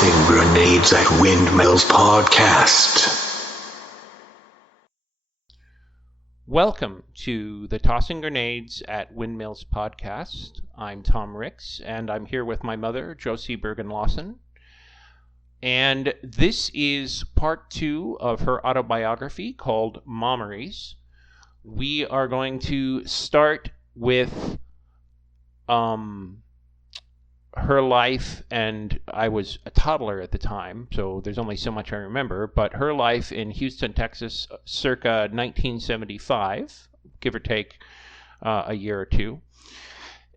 Tossing Grenades at Windmills podcast. Welcome to the Tossing Grenades at Windmills podcast. I'm Tom Ricks, and I'm here with my mother, Josie Bergen-Lawson. And this is part 2 of her autobiography called Mommeries. We are going to start with her life, and I was a toddler at the time, so there's only so much I remember, but her life in Houston, Texas, circa 1975, give or take a year or two.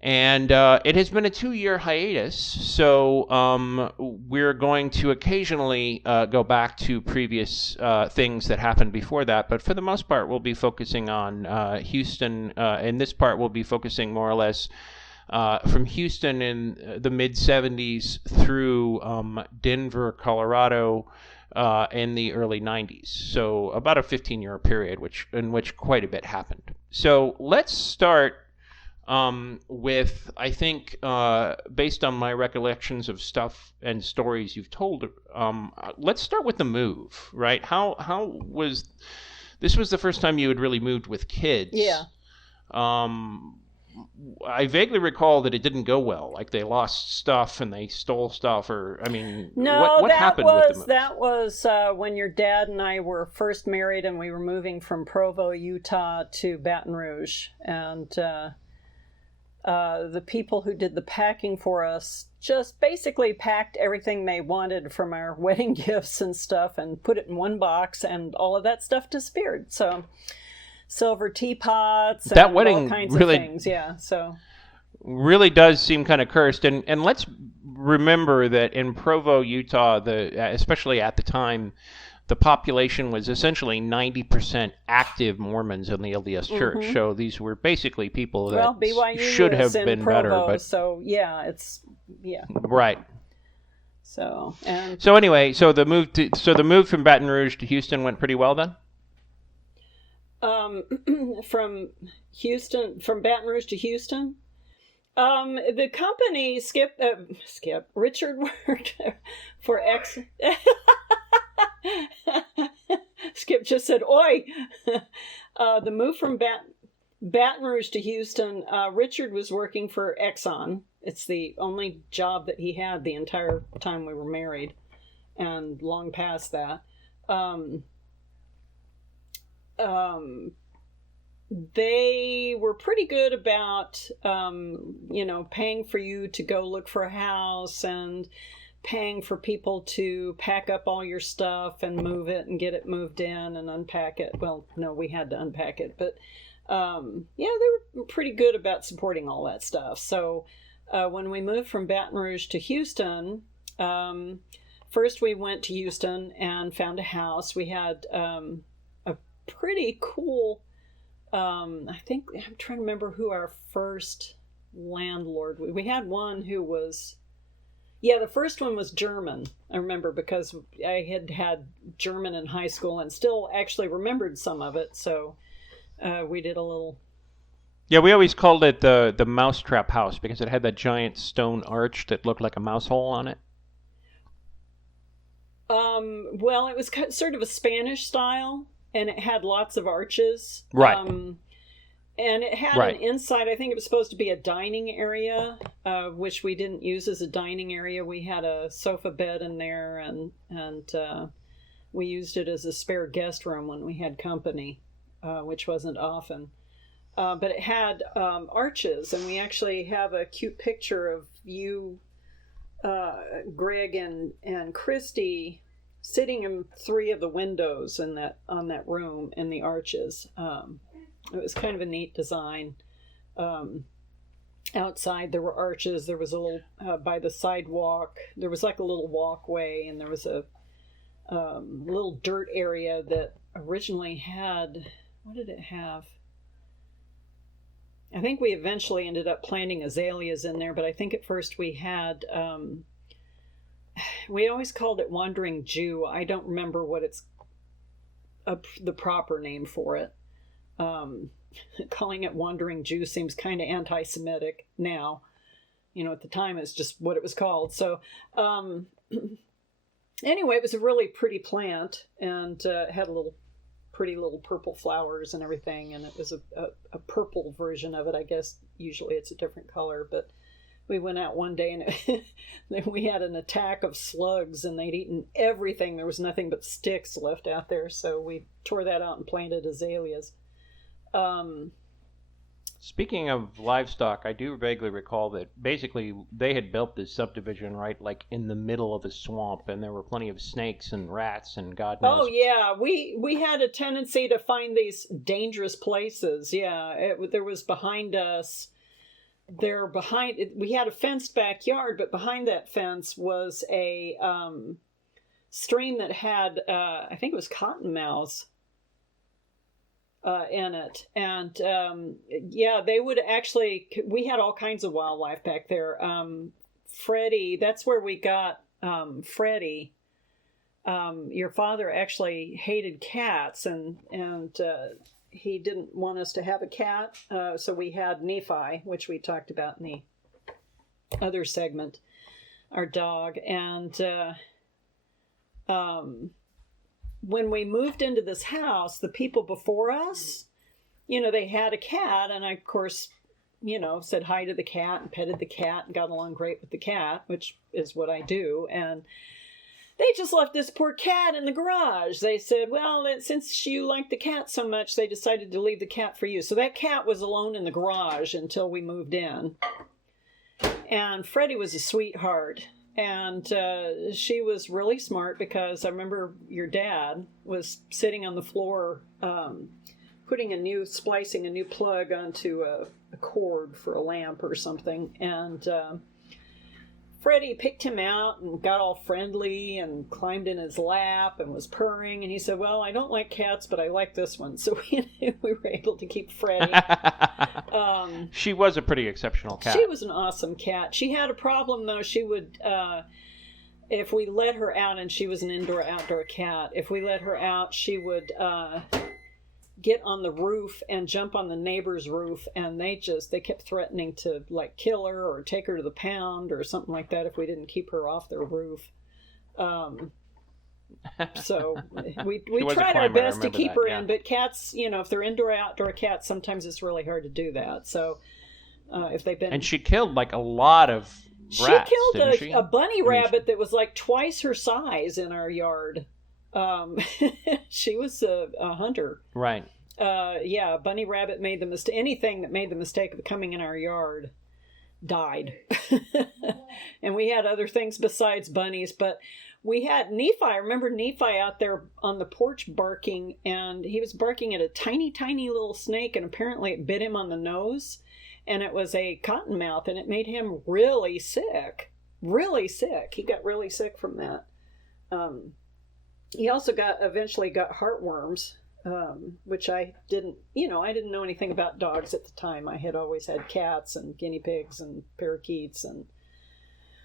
And it has been a 2-year hiatus, so we're going to occasionally go back to previous things that happened before that, but for the most part, we'll be focusing on Houston. In this part, we'll be focusing more or less from Houston in the mid-'70s through Denver, Colorado in the early 90s. So about a 15-year period in which quite a bit happened. So let's start with, I think, based on my recollections of stuff and stories you've told, let's start with the move, right? How was... This was the first time you had really moved with kids. Yeah. I vaguely recall that it didn't go well. Like they lost stuff and they stole stuff, or I mean, what happened with the move? That was when your dad and I were first married, and we were moving from Provo, Utah, to Baton Rouge, and the people who did the packing for us just basically packed everything they wanted from our wedding gifts and stuff, and put it in one box, and all of that stuff disappeared. So. Silver teapots and that wedding all kinds really, of things, yeah. So really does seem kind of cursed. And let's remember that in Provo, Utah, especially at the time, the population was essentially 90% active Mormons in the LDS Church. Mm-hmm. So these were basically people that BYU should have been Provo, better. But so yeah, right. So anyway, the move from Baton Rouge to Houston went pretty well then. From Baton Rouge to Houston, the company Richard worked for X. Skip just said, "Oi!" The move from Baton Rouge to Houston, Richard was working for Exxon. It's the only job that he had the entire time we were married, and long past that. They were pretty good about, paying for you to go look for a house and paying for people to pack up all your stuff and move it and get it moved in and unpack it. Well, no, we had to unpack it, but they were pretty good about supporting all that stuff. So when we moved from Baton Rouge to Houston, first we went to Houston and found a house. We had a pretty cool... I think I'm trying to remember who our first landlord was. We had one who was, the first one was German. I remember because I had German in high school and still actually remembered some of it. So we did a little. Yeah, we always called it the mousetrap house because it had that giant stone arch that looked like a mouse hole on it. Well, it was sort of a Spanish style. And it had lots of arches. Right. And it had an inside, I think it was supposed to be a dining area, which we didn't use as a dining area. We had a sofa bed in there, and we used it as a spare guest room when we had company, which wasn't often. But it had arches, and we actually have a cute picture of you, Greg, and Christy, sitting in 3 of the windows on that room in the arches. It was kind of a neat design. Outside there were arches. There was a little by the sidewalk. There was like a little walkway, and there was a little dirt area that originally had. What did it have? I think we eventually ended up planting azaleas in there, but I think at first we had. We always called it Wandering Jew. I don't remember what it's the proper name for it. Calling it Wandering Jew seems kind of anti-Semitic now. At the time it's just what it was called. So Anyway, it was a really pretty plant, and had pretty little purple flowers and everything, and it was a purple version of it. I guess usually it's a different color, but we went out one day and then we had an attack of slugs, and they'd eaten everything. There was nothing but sticks left out there, so we tore that out and planted azaleas. Speaking of livestock, I do vaguely recall that basically they had built this subdivision right like in the middle of a swamp, and there were plenty of snakes and rats and God knows. Oh yeah, we had a tendency to find these dangerous places. Yeah, there was behind us. We had a fenced backyard, but behind that fence was a stream that had I think it was cottonmouths in it, and they would actually. We had all kinds of wildlife back there. Freddie, that's where we got Freddie. Your father actually hated cats, and he didn't want us to have a cat, so we had Nephi, which we talked about in the other segment, our dog. And when we moved into this house, the people before us, they had a cat, and I, of course, said hi to the cat and petted the cat and got along great with the cat, which is what I do. And they just left this poor cat in the garage. They said, well, since you like the cat so much, they decided to leave the cat for you. So that cat was alone in the garage until we moved in. And Freddie was a sweetheart. And she was really smart, because I remember your dad was sitting on the floor splicing a new plug onto a cord for a lamp or something. And Freddie picked him out and got all friendly and climbed in his lap and was purring. And he said, well, I don't like cats, but I like this one. So we were able to keep Freddie. She was a pretty exceptional cat. She was an awesome cat. She had a problem, though. She would, if we let her out, and she was an indoor-outdoor cat, if we let her out, she would get on the roof and jump on the neighbor's roof, and they kept threatening to kill her or take her to the pound or something like that if we didn't keep her off their roof. So we tried our best to keep her in, but cats, if they're indoor-outdoor cats, sometimes it's really hard to do that. So if they've been... And she killed a lot of rats, didn't she? A bunny rabbit that was twice her size in our yard. She was a hunter. Right. Bunny rabbit made the mistake. Anything that made the mistake of coming in our yard died. And we had other things besides bunnies, but we had Nephi. I remember Nephi out there on the porch barking, and he was barking at a tiny, tiny little snake, and apparently it bit him on the nose, and it was a cottonmouth, and it made him really sick. Really sick. He got really sick from that. He also eventually got heartworms, which I didn't know anything about dogs at the time. I had always had cats and guinea pigs and parakeets and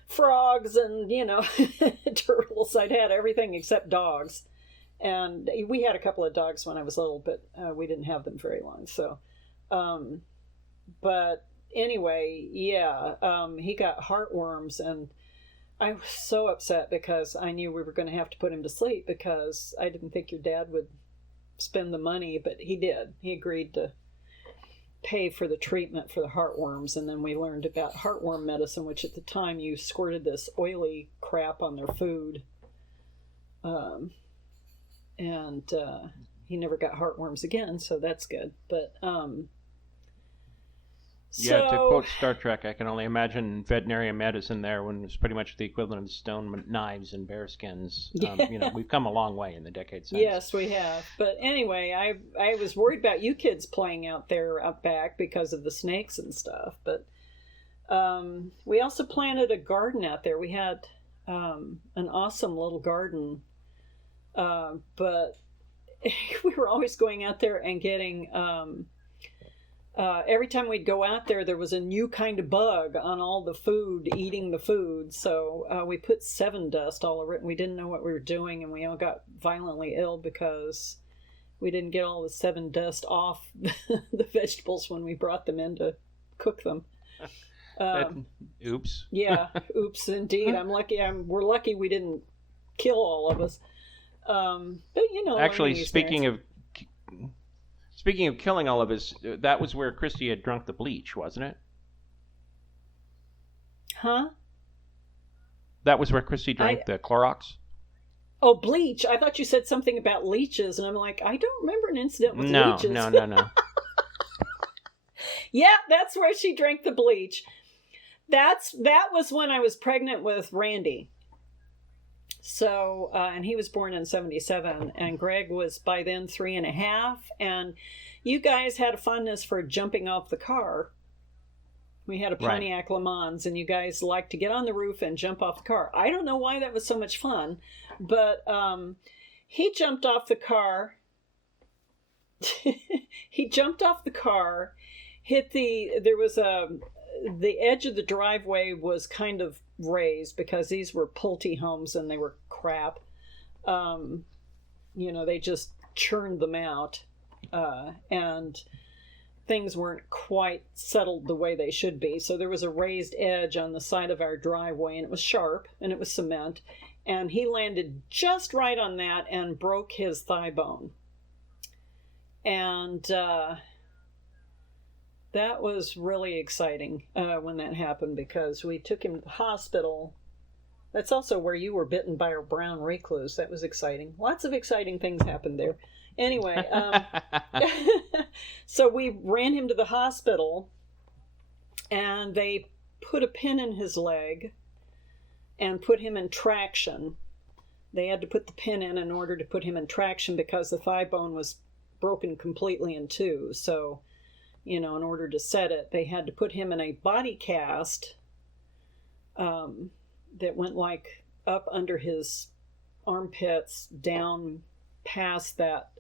frogs and, turtles. I'd had everything except dogs. And we had a couple of dogs when I was little, but we didn't have them very long. So, but anyway, he got heartworms, and I was so upset because I knew we were going to have to put him to sleep, because I didn't think your dad would spend the money, but he did. He agreed to pay for the treatment for the heartworms, and then we learned about heartworm medicine, which at the time you squirted this oily crap on their food. And he never got heartworms again, so that's good. But to quote Star Trek, I can only imagine veterinary medicine there when it was pretty much the equivalent of stone knives and bear skins. We've come a long way in the decades since. Yes, we have. But anyway, I was worried about you kids playing out there up back because of the snakes and stuff. But we also planted a garden out there. We had an awesome little garden. But we were always going out there and getting... every time we'd go out there was a new kind of bug on all the food, eating the food. So we put 7 dust all over it, and we didn't know what we were doing, and we all got violently ill because we didn't get all the 7 dust off the vegetables when we brought them in to cook them. Oops. Yeah, oops indeed. We're lucky we didn't kill all of us. But Actually, speaking of killing all of us, that was where Christy had drunk the bleach, wasn't it? Huh? That was where Christy drank the Clorox? Oh, bleach. I thought you said something about leeches, and I'm like, I don't remember an incident with leeches. No. Yeah, that's where she drank the bleach. That was when I was pregnant with Randy. So, and he was born in 1977, and Greg was by then 3.5, and you guys had a fondness for jumping off the car. We had a Pontiac Le Mans, and you guys liked to get on the roof and jump off the car. I don't know why that was so much fun, but he jumped off the car. He jumped off the car, the edge of the driveway was kind of raised because these were Pulte homes and they were crap. They just churned them out, and things weren't quite settled the way they should be. So there was a raised edge on the side of our driveway, and it was sharp, and it was cement. And he landed just right on that and broke his thigh bone. And that was really exciting when that happened, because we took him to the hospital. That's also where you were bitten by a brown recluse. That was exciting. Lots of exciting things happened there. Anyway, so we ran him to the hospital, and they put a pin in his leg and put him in traction. They had to put the pin in order to put him in traction because the thigh bone was broken completely in two. So, in order to set it, they had to put him in a body cast that went like up under his armpits, down past that.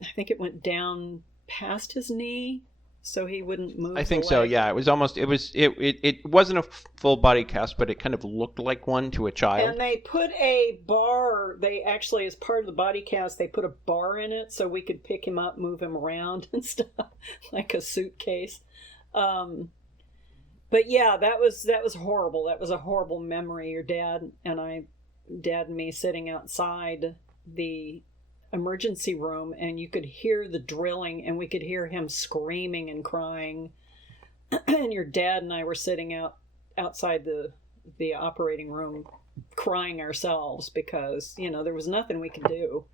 I think it went down past his knee, so he wouldn't move. I think so. Yeah, it wasn't a full body cast, but it kind of looked like one to a child. And they put a bar. They actually, as part of the body cast, they put a bar in it so we could pick him up, move him around and stuff, like a suitcase. But yeah, that was horrible. That was a horrible memory. Your dad and me sitting outside the emergency room, and you could hear the drilling, and we could hear him screaming and crying. And your dad and I were sitting outside the operating room crying ourselves because, there was nothing we could do.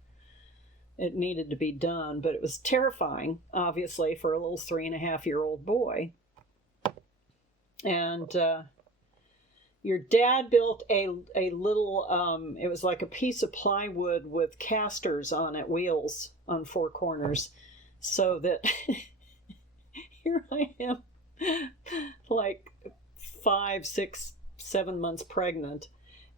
It needed to be done, but it was terrifying, obviously, for a little 3.5-year-old boy. And your dad built a little, it was like a piece of plywood with casters on it, wheels on 4 corners, so that here I am, like 5, 6, 7 months pregnant,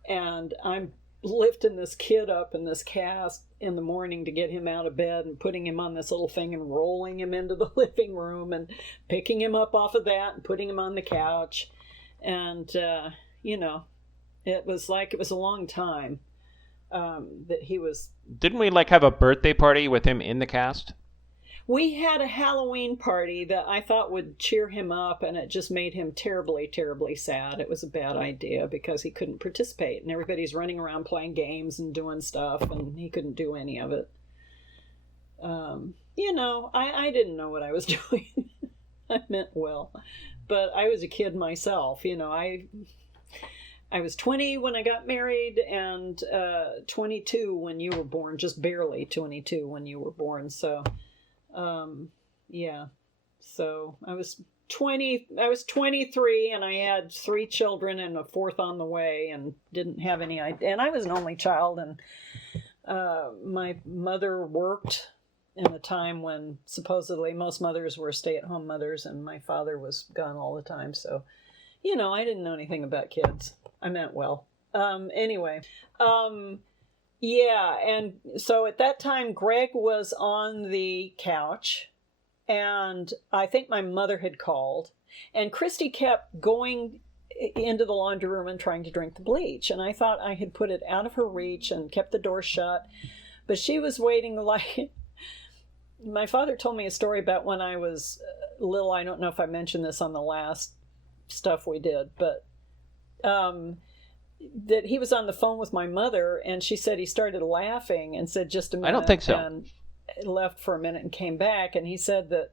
and I'm lifting this kid up in this cast in the morning to get him out of bed and putting him on this little thing and rolling him into the living room and picking him up off of that and putting him on the couch. And, it was like it was a long time that he was... Didn't we have a birthday party with him in the cast? We had a Halloween party that I thought would cheer him up, and it just made him terribly, terribly sad. It was a bad idea because he couldn't participate, and everybody's running around playing games and doing stuff, and he couldn't do any of it. I didn't know what I was doing. I meant well, but I was a kid myself. I was 20 when I got married, and 22 when you were born, just barely 22 when you were born. So, yeah. So I was 23, and I had 3 children and a 4th on the way, and didn't have any idea. And I was an only child, and my mother worked in a time when supposedly most mothers were stay-at-home mothers, and my father was gone all the time. So, I didn't know anything about kids. I meant well. Anyway, yeah, and so at that time, Greg was on the couch, and I think my mother had called, and Christy kept going into the laundry room and trying to drink the bleach, and I thought I had put it out of her reach and kept the door shut, but she was waiting like... My father told me a story about when I was little. I don't know if I mentioned this on the last stuff we did, but that he was on the phone with my mother, and she said he started laughing and said, "Just a minute." I don't think so. And left for a minute and came back, and he said that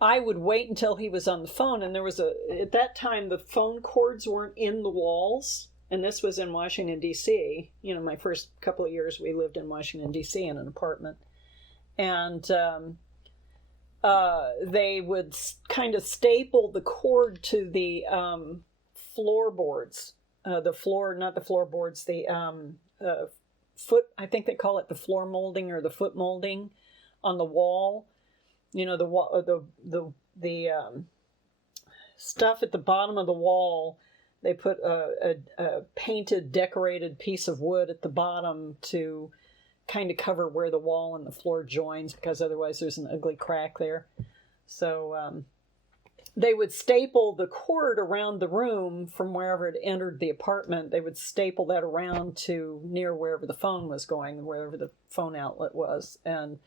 I would wait until he was on the phone, and there was at that time the phone cords weren't in the walls, and this was in Washington, D.C. You know, my first couple of years we lived in Washington, D.C. in an apartment, and they would kind of staple the cord to the floorboards, not the floorboards, the foot, I think they call it the floor molding or the foot molding on the wall. You know, the stuff at the bottom of the wall, they put a painted, decorated piece of wood at the bottom to kind of cover where the wall and the floor joins, because otherwise there's an ugly crack there. So they would staple the cord around the room from wherever it entered the apartment. They would staple that around to near wherever the phone was going, wherever the phone outlet was. And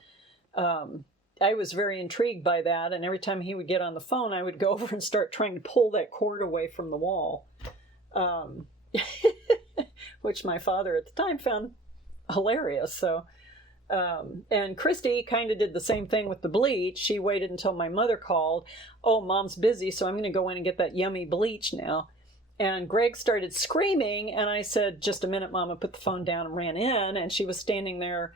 I was very intrigued by that. And every time he would get on the phone, I would go over and start trying to pull that cord away from the wall, which my father at the time found hilarious. So, and Christy kind of did the same thing with the bleach. She waited until my mother called. "Oh, Mom's busy, so I'm going to go in and get that yummy bleach now." And Greg started screaming, and I said, "Just a minute, Mama," put the phone down and ran in, and she was standing there.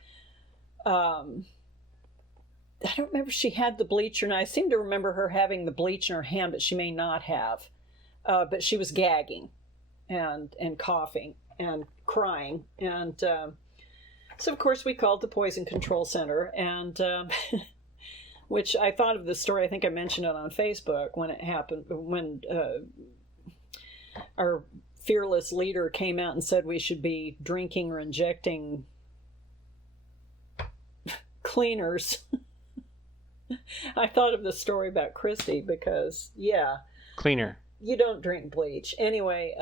I don't remember if she had the bleach or not. I seem to remember her having the bleach in her hand, but she may not have. But she was gagging and coughing and crying. And so, of course, we called the Poison Control Center, and which I thought of the story. I think I mentioned it on Facebook when it happened, when our fearless leader came out and said we should be drinking or injecting cleaners. I thought of the story about Christy because, Cleaner. You don't drink bleach. Anyway,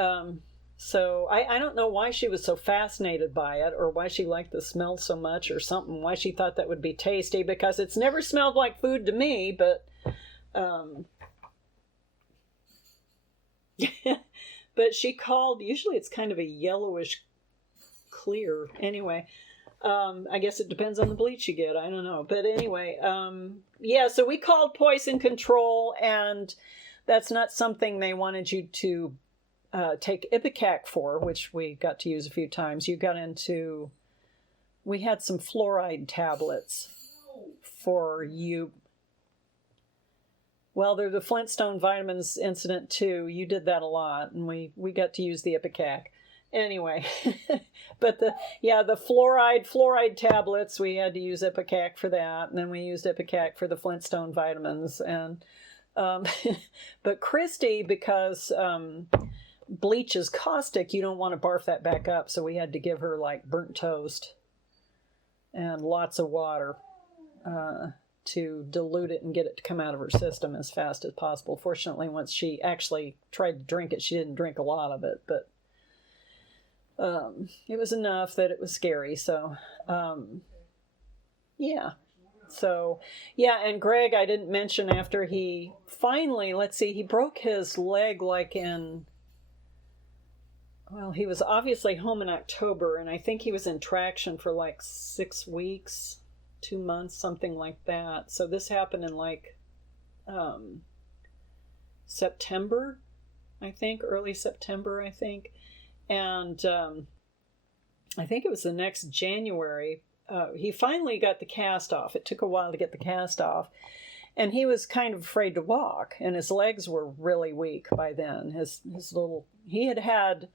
so I don't know why she was so fascinated by it, or why she liked the smell so much or something, why she thought that would be tasty, because it's never smelled like food to me, but but she called, usually it's kind of a yellowish clear. Anyway, I guess it depends on the bleach you get. I don't know. But anyway, so we called Poison Control, and that's not something they wanted you to take Ipecac for, which we got to use a few times. We had some fluoride tablets for you. Well, they're the Flintstone vitamins incident too. You did that a lot, and we got to use the Ipecac. Anyway, but the fluoride tablets, we had to use Ipecac for that, and then we used Ipecac for the Flintstone vitamins. And but Christy, because bleach is caustic, you don't want to barf that back up, so we had to give her like burnt toast and lots of water to dilute it and get it to come out of her system as fast as possible. Fortunately, once she actually tried to drink it, she didn't drink a lot of it, but it was enough that it was scary. So, and Greg, I didn't mention, after he finally, he broke his leg he was obviously home in October, and I think he was in traction for like 6 weeks, 2 months, something like that. So this happened in September, I think, early September, I think. And I think it was the next January, he finally got the cast off. It took a while to get the cast off. And he was kind of afraid to walk, and his legs were really weak by then. He had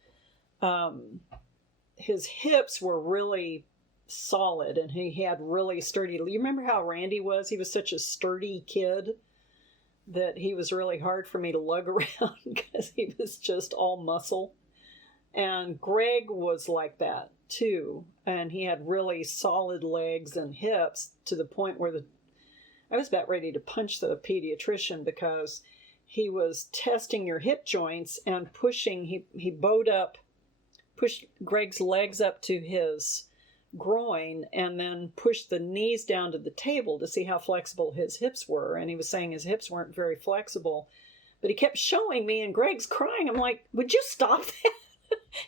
his hips were really solid, and he had really sturdy. You remember how Randy was? He was such a sturdy kid that he was really hard for me to lug around because he was just all muscle. And Greg was like that too, and he had really solid legs and hips, to the point where I was about ready to punch the pediatrician, because he was testing your hip joints and pushing. He pushed Greg's legs up to his groin, and then pushed the knees down to the table to see how flexible his hips were. And he was saying his hips weren't very flexible, But he kept showing me, and Greg's crying. I'm like, would you stop that?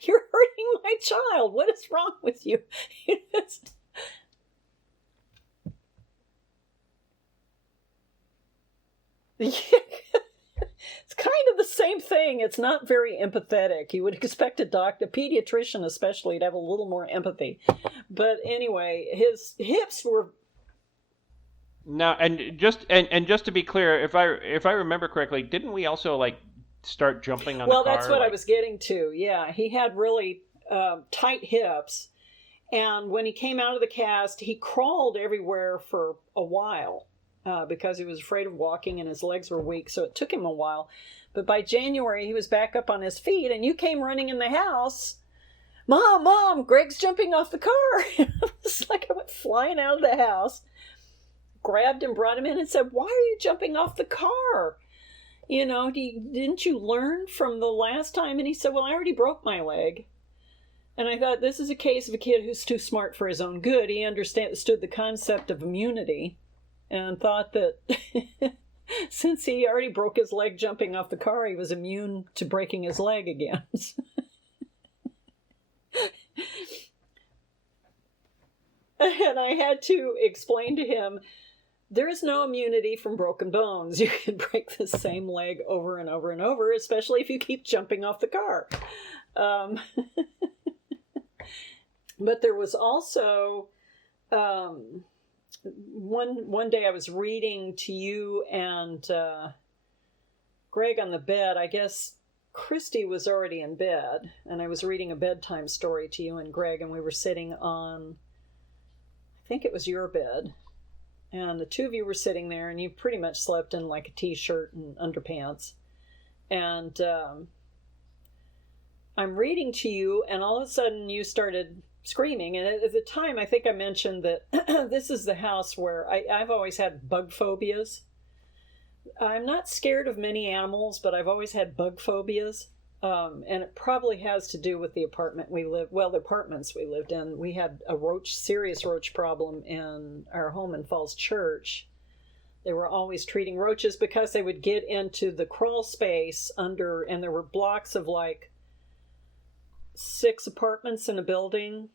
You're hurting my child. What is wrong with you? It's kind of the same thing. It's not very empathetic. You would expect a pediatrician especially, to have a little more empathy. But anyway, his hips were... Now, and just to be clear, if I remember correctly, didn't we also like start jumping on the car? Well, that's what I was getting to. Yeah, he had really tight hips, and when he came out of the cast, he crawled everywhere for a while because he was afraid of walking and his legs were weak, so it took him a while. But by January, he was back up on his feet, and you came running in the house. Mom, Greg's jumping off the car. It's like I went flying out of the house, grabbed him, brought him in, and said, why are you jumping off the car? You know, didn't you learn from the last time? And he said, well, I already broke my leg. And I thought, this is a case of a kid who's too smart for his own good. He understood the concept of immunity and thought that since he already broke his leg jumping off the car, he was immune to breaking his leg again. And I had to explain to him, there is no immunity from broken bones. You can break the same leg over and over and over, especially if you keep jumping off the car. But there was also one day I was reading to you and Greg on the bed. I guess Christy was already in bed, and I was reading a bedtime story to you and Greg, and we were sitting on, I think it was your bed. And the two of you were sitting there, and you pretty much slept in like a t-shirt and underpants. And I'm reading to you, and all of a sudden you started screaming. And at the time, I think I mentioned that this is the house where I've always had bug phobias. I'm not scared of many animals, but I've always had bug phobias. And it probably has to do with the apartments we lived in. We had a serious roach problem in our home in Falls Church. They were always treating roaches because they would get into the crawl space under, and there were blocks of like 6 apartments in a building.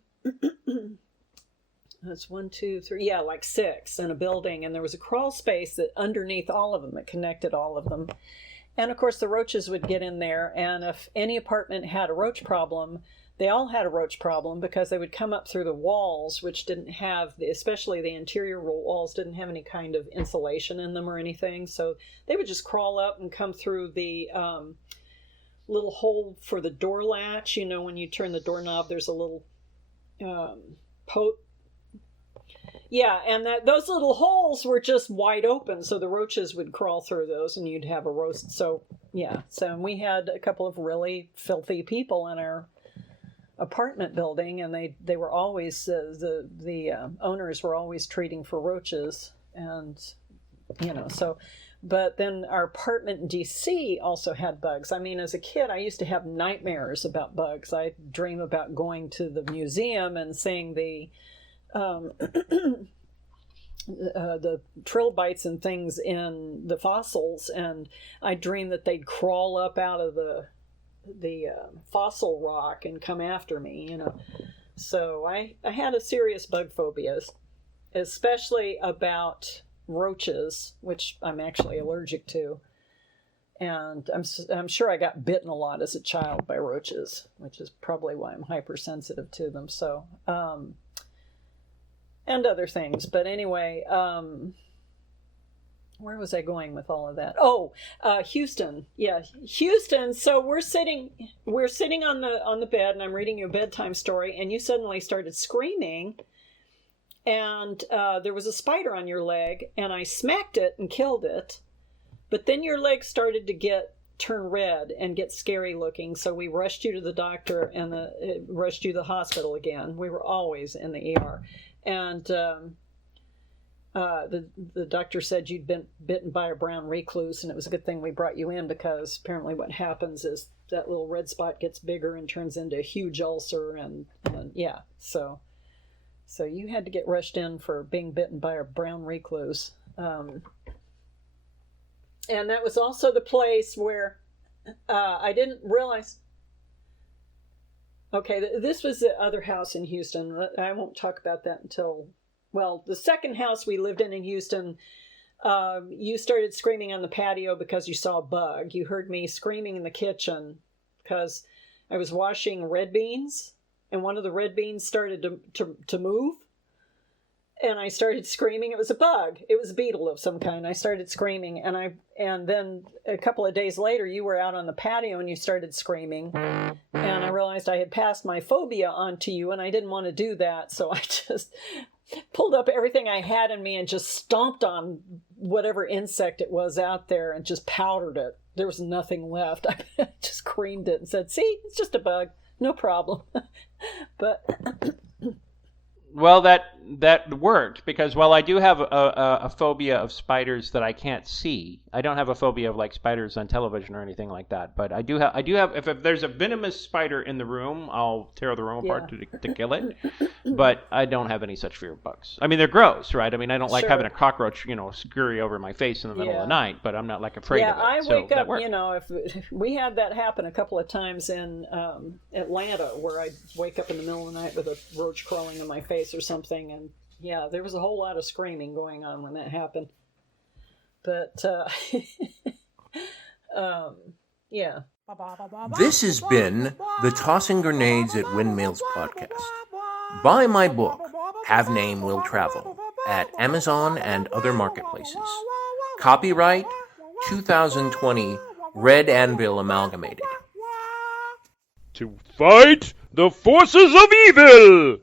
That's 1, 2, 3, yeah, like 6 in a building. And there was a crawl space that underneath all of them, that connected all of them. And of course, the roaches would get in there, and if any apartment had a roach problem, they all had a roach problem because they would come up through the walls, which didn't have, especially the interior walls, didn't have any kind of insulation in them or anything. So they would just crawl up and come through the little hole for the door latch. You know, when you turn the doorknob, there's a little poke. Yeah, and those little holes were just wide open, so the roaches would crawl through those, and you'd have a roast. So, yeah, so we had a couple of really filthy people in our apartment building, and they were always, the owners were always treating for roaches, and, you know, so... But then our apartment in D.C. also had bugs. I mean, as a kid, I used to have nightmares about bugs. I'd dream about going to the museum and seeing the trilbites and things in the fossils, and I dreamed that they'd crawl up out of the fossil rock and come after me, you know. So I had a serious bug phobia, especially about roaches, which I'm actually allergic to. And I'm sure I got bitten a lot as a child by roaches, which is probably why I'm hypersensitive to them. So, and other things. But anyway, where was I going with all of that? Oh, Houston. Yeah, Houston. So we're sitting on the bed, and I'm reading you a bedtime story, and you suddenly started screaming, and there was a spider on your leg, and I smacked it and killed it. But then your leg started to turn red and get scary looking, so we rushed you to the doctor and rushed you to the hospital again. We were always in the ER. And the doctor said you'd been bitten by a brown recluse, and it was a good thing we brought you in, because apparently what happens is that little red spot gets bigger and turns into a huge ulcer, and yeah, so you had to get rushed in for being bitten by a brown recluse. And that was also the place where I didn't realize. Okay, this was the other house in Houston. I won't talk about that until, well, the second house we lived in Houston, you started screaming on the patio because you saw a bug. You heard me screaming in the kitchen because I was washing red beans, and one of the red beans started to move. And I started screaming. It was a bug. It was a beetle of some kind. I started screaming, and then a couple of days later, you were out on the patio and you started screaming. And I realized I had passed my phobia onto you, and I didn't want to do that. So I just pulled up everything I had in me and just stomped on whatever insect it was out there and just powdered it. There was nothing left. I just creamed it and said, "See, it's just a bug. No problem." But well, that worked, because while I do have a phobia of spiders that I can't see, I don't have a phobia of like spiders on television or anything like that. But I do have if there's a venomous spider in the room, I'll tear the room apart to kill it. But I don't have any such fear of bugs. I mean, they're gross, right? I mean, I don't like having a cockroach, scurry over my face in the middle of the night, but I'm not like afraid of it. Yeah, I wake up, worked. if we had that happen a couple of times in Atlanta, where I'd wake up in the middle of the night with a roach crawling in my face or something, and yeah, there was a whole lot of screaming going on when that happened. But yeah. This has been the Tossing Grenades at Windmills podcast. Buy my book, Have Name Will Travel, at Amazon and other marketplaces. Copyright 2020 Red Anvil Amalgamated. To fight the forces of evil!